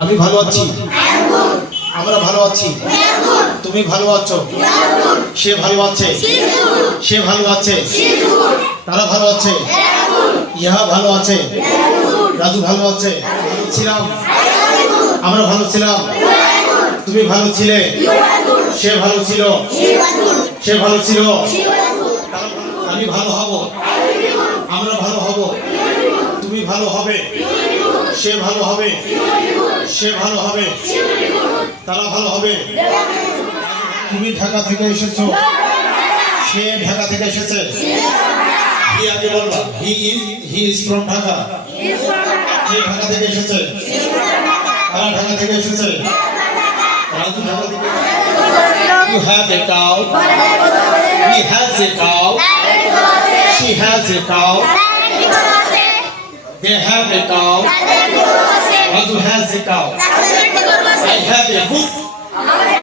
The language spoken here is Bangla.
আমি ভালো আছি, আমরা ভালো আছি, তুমি ভালো আছো, সে ভালো আছে, সে ভালো আছে, তারা ভালো আছে, ইহা ভালো আছে, রাজু ভালো আছে, ছিলাম, আমরা ভালো ছিলাম, তুমি ভালো ছিলে, সে ভালো ছিল, সে ভালো ছিল, আমি ভালো হব, আমরা ভালো হব, তুমি ভালো হবে, সে ভালো হবে, সে ভালো হবে, তারা ভালো হবে। তুমি ঢাকা থেকে এসেছো, সে ঢাকা থেকে এসেছে। হি আগে বলবা, হি ইজ ফ্রম ঢাকা, সে ঢাকা থেকে এসেছে, তারা ঢাকা থেকে এসেছে, রাজু ঢাকা থেকে। You have a cow, he has a cow, she has a cow, they have a cow, Raju has a cow, I have a book,